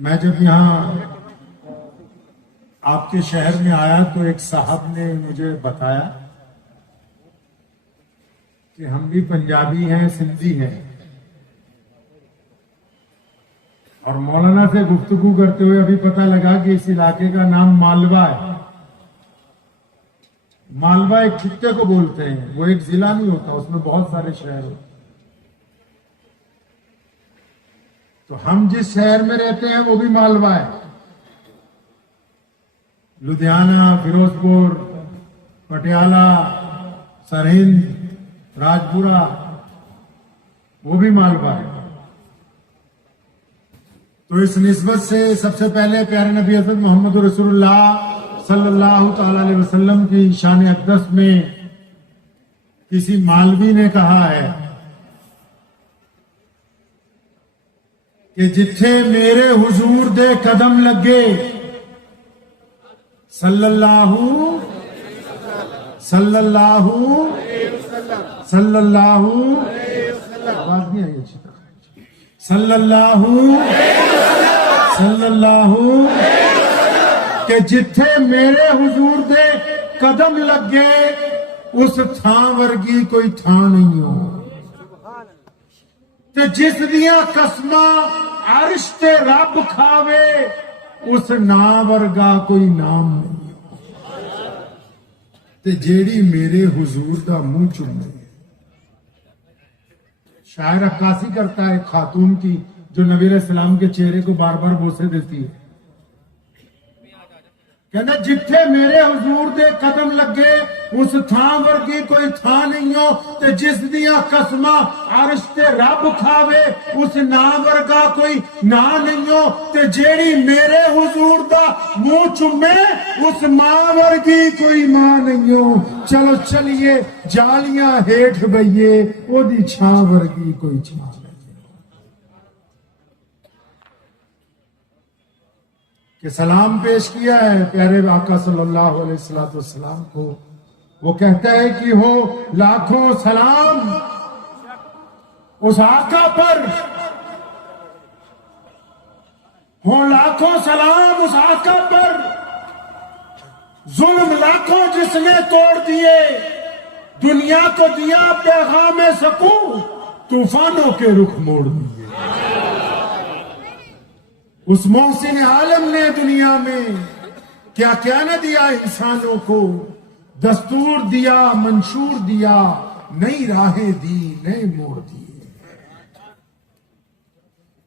میں جب یہاں آپ کے شہر میں آیا تو ایک صاحب نے مجھے بتایا کہ ہم بھی پنجابی ہیں، سندھی ہیں، اور مولانا سے گفتگو کرتے ہوئے ابھی پتہ لگا کہ اس علاقے کا نام مالوا ہے۔ مالوا ایک خطے کو بولتے ہیں، وہ ایک ضلع نہیں ہوتا، اس میں بہت سارے شہر ہوتے ہیں۔ تو ہم جس شہر میں رہتے ہیں وہ بھی مالوا ہے۔ لدھیانہ، فیروز پور، پٹیالہ، سرہند، راجپورہ، وہ بھی مالوا ہے۔ تو اس نسبت سے سب سے پہلے پیارے نبی حضرت محمد رسول اللہ صلی اللہ تعالی علیہ وسلم کی شان اقدس میں کسی مالوی نے کہا ہے کہ جتھے میرے حضور دے قدم لگے صلی اللہ آواز نہیں آئی اچھی طرح، صلی اللہ کہ جتھے میرے حضور دے قدم لگے اس تھاں ورگی کوئی تھاں نہیں ہو، تے جس دیاں قسماں عرش تے رب کھاوے اس نام ورگا کوئی نام نہیں ہو، تے جیڑی میرے حضور دا منہ چومے۔ شاعر عکاسی کرتا ہے ایک خاتون کی جو نبی علیہ السلام کے چہرے کو بار بار بوسے دیتی ہے، کہنا جتھے میرے حضور دے قدم لگے اس تھاں ورگی کوئی تھاں نہیں ہو، تے جس دیاں قسماں عرش تے رب کھاوے اس نام ورگا کوئی نا نہیں ہو، تے جیڑی میرے حضور دا منہ چومے اس ماں ورگی کوئی ماں نہیں ہو۔ چلو چلیے جالیاں ہیٹھ بئیے او دی چھاں ورگی کوئی چھاں نہیں۔ کہ سلام پیش کیا ہے پیارے آقا صلی اللہ علیہ وسلم کو، وہ کہتا ہے کہ ہو لاکھوں سلام اس آقا پر، ہو لاکھوں سلام اس آقا پر، ظلم لاکھوں جس نے توڑ دیے، دنیا کو دیا پیغام سکون، طوفانوں کے رخ موڑ دیے۔ اس محسن عالم نے دنیا میں کیا کیا نہ دیا انسانوں کو، دستور دیا، منشور دیا، نئی راہیں دی، نئے موڑ دیے۔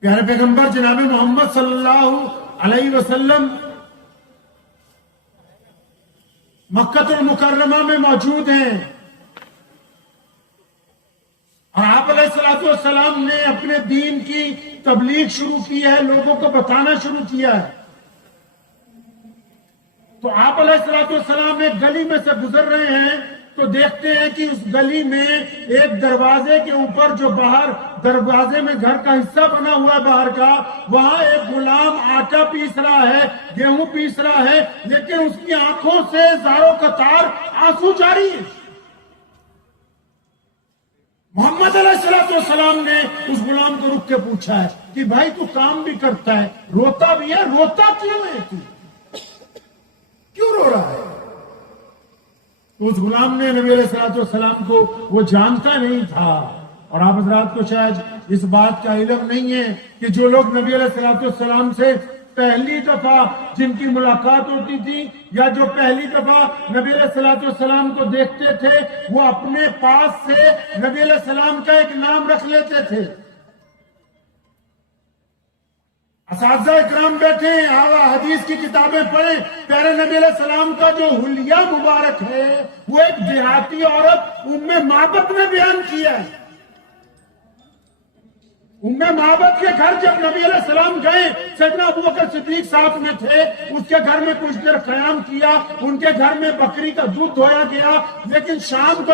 پیارے پیغمبر جناب محمد صلی اللہ علیہ وسلم مکہ المکرمہ میں موجود ہیں، اور آپ علیہ السلام نے اپنے دین کی تبلیغ شروع کی ہے، لوگوں کو بتانا شروع کیا ہے۔ تو آپ علیہ السلام ایک گلی میں سے گزر رہے ہیں تو دیکھتے ہیں کہ اس گلی میں ایک دروازے کے اوپر جو باہر دروازے میں گھر کا حصہ بنا ہوا ہے باہر کا، وہاں ایک غلام آٹا پیس رہا ہے، گیہوں پیس رہا ہے، لیکن اس کی آنکھوں سے زاروں قطار آنسو جاری ہے۔ محمد علیہ السلام نے اس غلام کو رک کے پوچھا ہے کہ بھائی تو کام بھی کرتا ہے، روتا بھی ہے، روتا کیوں ہے تو؟ کیوں رو رہا ہے؟ اس غلام نے نبی علیہ السلام کو، وہ جانتا نہیں تھا، اور آپ حضرات کو شاید اس بات کا علم نہیں ہے کہ جو لوگ نبی علیہ السلام سے پہلی دفعہ جن کی ملاقات ہوتی تھی، یا جو پہلی دفعہ نبی علیہ السلام کو دیکھتے تھے، وہ اپنے پاس سے نبی علیہ السلام کا ایک نام رکھ لیتے تھے۔ اساتذہ اکرام بیٹھے ہیں، آوا حدیث کی کتابیں پڑھیں، پیارے نبی علیہ السلام کا جو حلیہ مبارک ہے وہ ایک دیہاتی عورت ام معبد نے بیان کیا ہے۔ ام معبد کے گھر جب نبی علیہ السلام گئے، سیدنا ابوبکر صدیق ساتھ میں تھے، اس کے گھر میں کچھ دیر قیام کیا، ان کے گھر میں بکری کا دودھ دھویا گیا، لیکن شام کو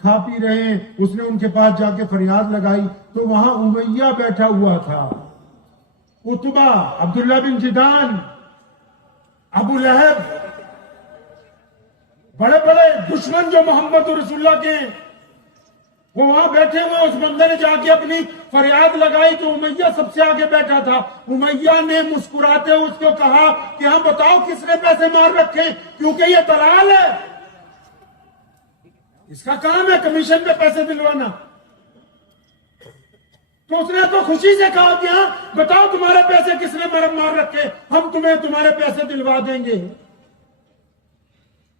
کھا پی رہے ہیں. اس نے ان کے پاس جا کے فریاد لگائی تو وہاں امیہ بیٹھا ہوا تھا، عتبہ، عبداللہ بن جدان، ابو لہب، بڑے بڑے دشمن جو محمد رسول اللہ کے، وہ وہاں بیٹھے ہوئے. اس بندے نے جا کے اپنی فریاد لگائی تو امیہ سب سے آگے بیٹھا تھا. امیہ نے مسکراتے ہوئے اس کو کہا کہ ہاں بتاؤ کس نے پیسے مار رکھے، کیونکہ یہ دلال ہے، اس کا کام ہے کمیشن پہ پیسے دلوانا. تو اس نے تو خوشی سے کہا کہ ہاں بتاؤ تمہارے پیسے کس نے مار رکھے، ہم تمہیں تمہارے پیسے دلوا دیں گے.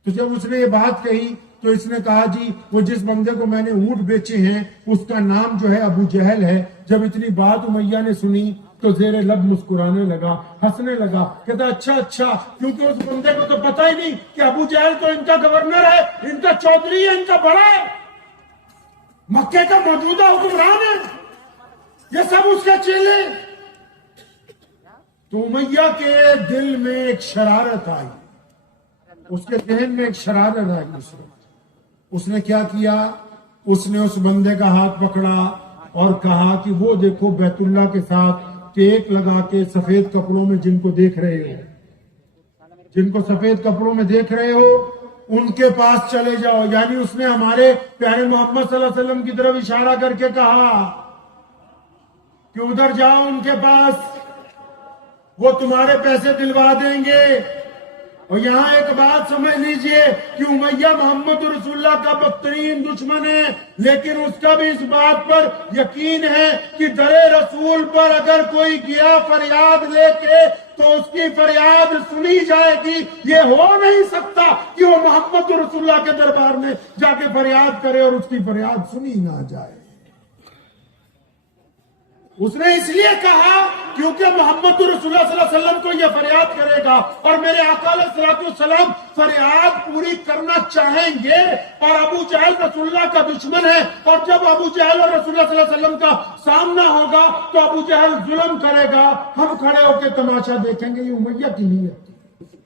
تو جب اس نے یہ بات کہی تو اس نے کہا جی وہ جس بندے کو میں نے اونٹ بیچے ہیں اس کا نام جو ہے ابو جہل ہے. جب اتنی بات امیہ نے سنی تو زیر لب مسکرانے لگا، ہنسنے لگا، کہتا اچھا، کیونکہ اس بندے کو تو پتہ ہی نہیں کہ ابو جہل تو ان کا گورنر ہے، ان کا چودھری ہے، ان کا بڑا ہے، مکے کا موجودہ حکمران ہے، یہ سب اس کے چیلے. تو امیہ کے دل میں ایک شرارت آئی، اس کے ذہن میں ایک شرارت آئی. اس نے کیا کیا، اس نے اس بندے کا ہاتھ پکڑا اور کہا کہ وہ دیکھو بیت اللہ کے ساتھ ٹیک لگا کے سفید کپڑوں میں جن کو دیکھ رہے ہو، جن کو سفید کپڑوں میں دیکھ رہے ہو ان کے پاس چلے جاؤ. یعنی اس نے ہمارے پیارے محمد صلی اللہ علیہ وسلم کی طرف اشارہ کر کے کہا کہ ادھر جاؤ ان کے پاس، وہ تمہارے پیسے دلوا دیں گے. اور یہاں ایک بات سمجھ لیجئے کہ امیہ محمد رسول اللہ کا بدترین دشمن ہے، لیکن اس کا بھی اس بات پر یقین ہے کہ در رسول پر اگر کوئی گیا فریاد لے کے تو اس کی فریاد سنی جائے گی. یہ ہو نہیں سکتا کہ وہ محمد رسول اللہ کے دربار میں جا کے فریاد کرے اور اس کی فریاد سنی نہ جائے. اس نے اس لیے کہا کیونکہ محمد رسول اللہ صلی اللہ علیہ وسلم کو یہ فریاد کرے گا اور میرے آقا علیہ الصلوۃ والسلام فریاد پوری کرنا چاہیں گے. اور ابو جہل رسول اللہ کا دشمن ہے، اور جب ابو جہل اور رسول اللہ صلی اللہ علیہ وسلم کا سامنا ہوگا تو ابو جہل ظلم کرے گا، ہم کھڑے ہو کے تماشا دیکھیں گے. یہ امیہ کی نیت تھی.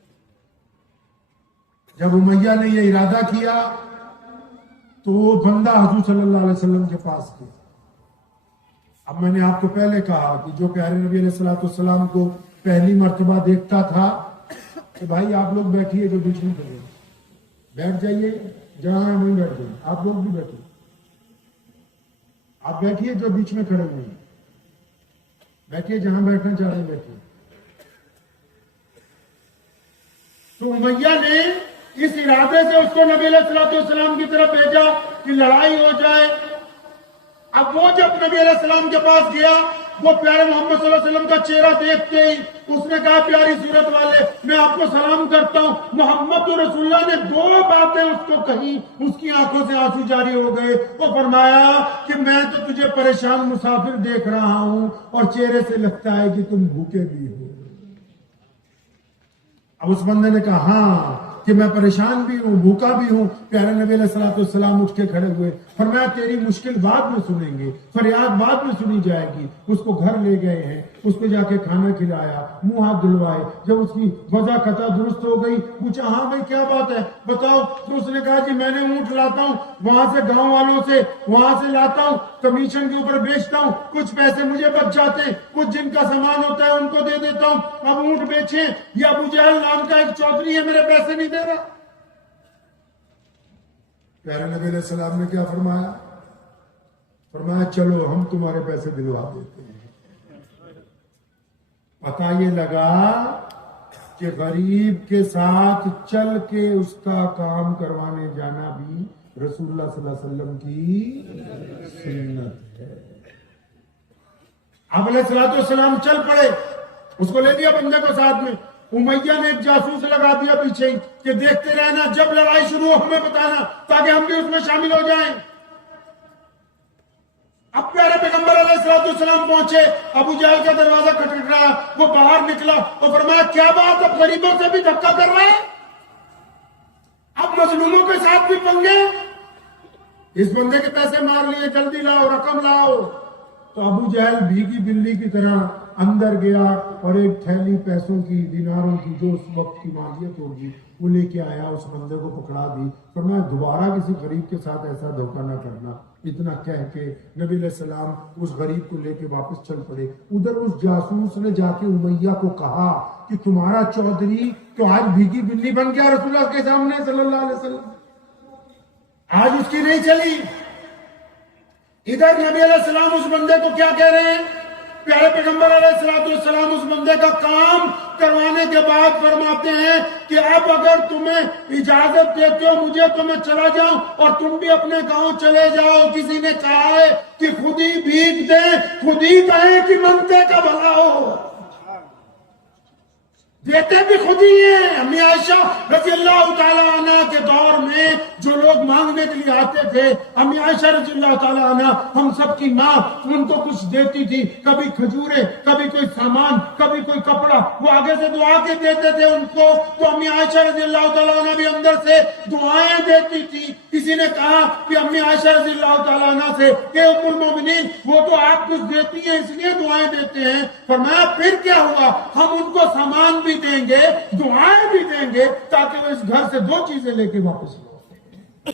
جب امیہ نے یہ ارادہ کیا تو وہ بندہ حضور صلی اللہ علیہ وسلم کے پاس گیا. اب میں نے آپ کو پہلے کہا کہ جو پیارے نبی علیہ الصلوۃ والسلام کو پہلی مرتبہ دیکھتا تھا کہ بھائی آپ لوگ بیٹھیے جو بیچ میں کھڑے، بیٹھ جائیے، جہاں نہیں بیٹھ جائیے، آپ لوگ بھی بیٹھیے، آپ بیٹھیے جو بیچ میں کھڑے ہوئے ہیں، بیٹھیے جہاں بیٹھنا چاہ رہے ہیں بیٹھیے. تو امیہ نے اس ارادے سے اس کو نبی علیہ الصلوۃ والسلام کی طرف بھیجا کہ لڑائی ہو جائے. اب وہ جب نبی علیہ السلام کے پاس گیا، وہ پیارے محمد صلی اللہ علیہ وسلم کا چہرہ دیکھ کے ہی اس نے کہا پیاری صورت والے میں آپ کو سلام کرتا ہوں. محمد رسول اللہ نے دو باتیں اس کو کہی، اس کی آنکھوں سے آنسو جاری ہو گئے. وہ فرمایا کہ میں تو تجھے پریشان مسافر دیکھ رہا ہوں اور چہرے سے لگتا ہے کہ تم بھوکے بھی ہو. اب اس بندے نے کہا ہاں کہ میں پریشان بھی ہوں، بھوکا بھی ہوں. پیارے نبی علیہ الصلوۃ والسلام اٹھ کے کھڑے ہوئے، فرمایا تیری مشکل بعد میں سنیں گے، فریاد بعد میں سنی جائے گی. اس کو گھر لے گئے ہیں، اس کو جا کے کھانا کھلایا، منہ ہاتھ دھلوائے. جب اس کی وضع قطع درست ہو گئی، پوچھا ہاں بھائی کیا بات ہے بتاؤ. تو اس نے کہا جی میں نے اونٹ لاتا ہوں وہاں سے، گاؤں والوں سے وہاں سے لاتا ہوں، کمیشن کے اوپر بیچتا ہوں، کچھ پیسے مجھے بچ جاتے ہیں، کچھ جن کا سامان ہوتا ہے ان کو دے دیتا ہوں. اب اونٹ بیچے، یہ ابو جہل نام کا ایک چودھری ہے میرے پیسے نہیں دے رہا. پیارے نبی علیہ السلام نے کیا فرمایا؟ فرمایا چلو ہم تمہارے پیسے دلوا دیتے ہیں. پتہ یہ لگا کہ غریب کے ساتھ چل کے اس کا کام کروانے جانا بھی رسول اللہ صلی اللہ علیہ وسلم کی سنت ہے. آپ علیہ الصلوۃ والسلام چل پڑے، اس کو لے لیا بندے کو ساتھ میں. امیہ نے ایک جاسوس لگا دیا پیچھے ہی کہ دیکھتے رہنا، جب لڑائی شروع ہو ہمیں بتانا تاکہ ہم بھی اس میں شامل ہو جائیں. اب پیارے پیغمبر علیہ الصلوۃ والسلام پہنچے، ابو جہل کا دروازہ کھٹکھ رہا، وہ باہر نکلا اور فرمایا کیا بات اب غریبوں سے بھی دھکا کر رہا ہے، اب مظلوموں کے ساتھ بھی پنگے، اس بندے کے پیسے مار لیے، جلدی لاؤ رقم لاؤ. تو ابو جہل بھیگی بلی کی طرح اندر گیا اور ایک تھیلی پیسوں کی، دیناروں کی، جو اس وقت کی مالیت ہوگی وہ لے کے آیا، اس بندے کو پکڑا دی، فرمایا دوبارہ کسی غریب کے ساتھ ایسا دھوکہ نہ کرنا۔ اتنا کہہ کے نبی علیہ السلام اس غریب کو لے کے واپس چل پڑے۔ ادھر اس جاسوس نے جا کے امیہ کو کہا کہ تمہارا چودھری تو آج بھیگی بلی بن گیا رسول اللہ کے سامنے صلی اللہ علیہ وسلم، آج اس کی نہیں چلی۔ ادھر نبی علیہ السلام اس بندے کو کیا کہہ رہے ہیں؟ پیارے پیغمبر علیہ السلام اس بندے کا کام کروانے کے بعد فرماتے ہیں کہ اب اگر تمہیں اجازت دیتے ہو مجھے تو میں چلا جاؤں اور تم بھی اپنے گاؤں چلے جاؤ۔ کسی نے کہا ہے کہ خود ہی بھیگ دیں، خود ہی کہیں کہ منگتے کا بھلا ہو، دیتے بھی خود ہی ہیں۔ امی عائشہ رضی اللہ تعالیٰ عنہ کے دور میں جو لوگ مانگنے کے لیے آتے تھے، امی عائشہ رضی اللہ تعالیٰ عنہ ہم سب کی ماں، ان کو کچھ دیتی تھی، کبھی کھجورے، کبھی کوئی سامان، کبھی کوئی کپڑا، وہ آگے سے دعا کے دیتے تھے ان کو، تو امی عائشہ رضی اللہ تعالیٰ عنہ بھی اندر سے دعائیں دیتی تھی۔ کسی نے کہا کہ امی عائشہ رضی اللہ تعالیٰ عنہ سے کہ ام المومنین وہ تو آپ کچھ دیتی ہیں اس لیے دعائیں دیتے ہیں۔ فرمایا پھر کیا ہوا، ہم ان کو سامان بھی دیں گے، دعائیں بھی دیں گے، تاکہ وہ اس گھر سے دو چیزیں لے کے واپس لیں۔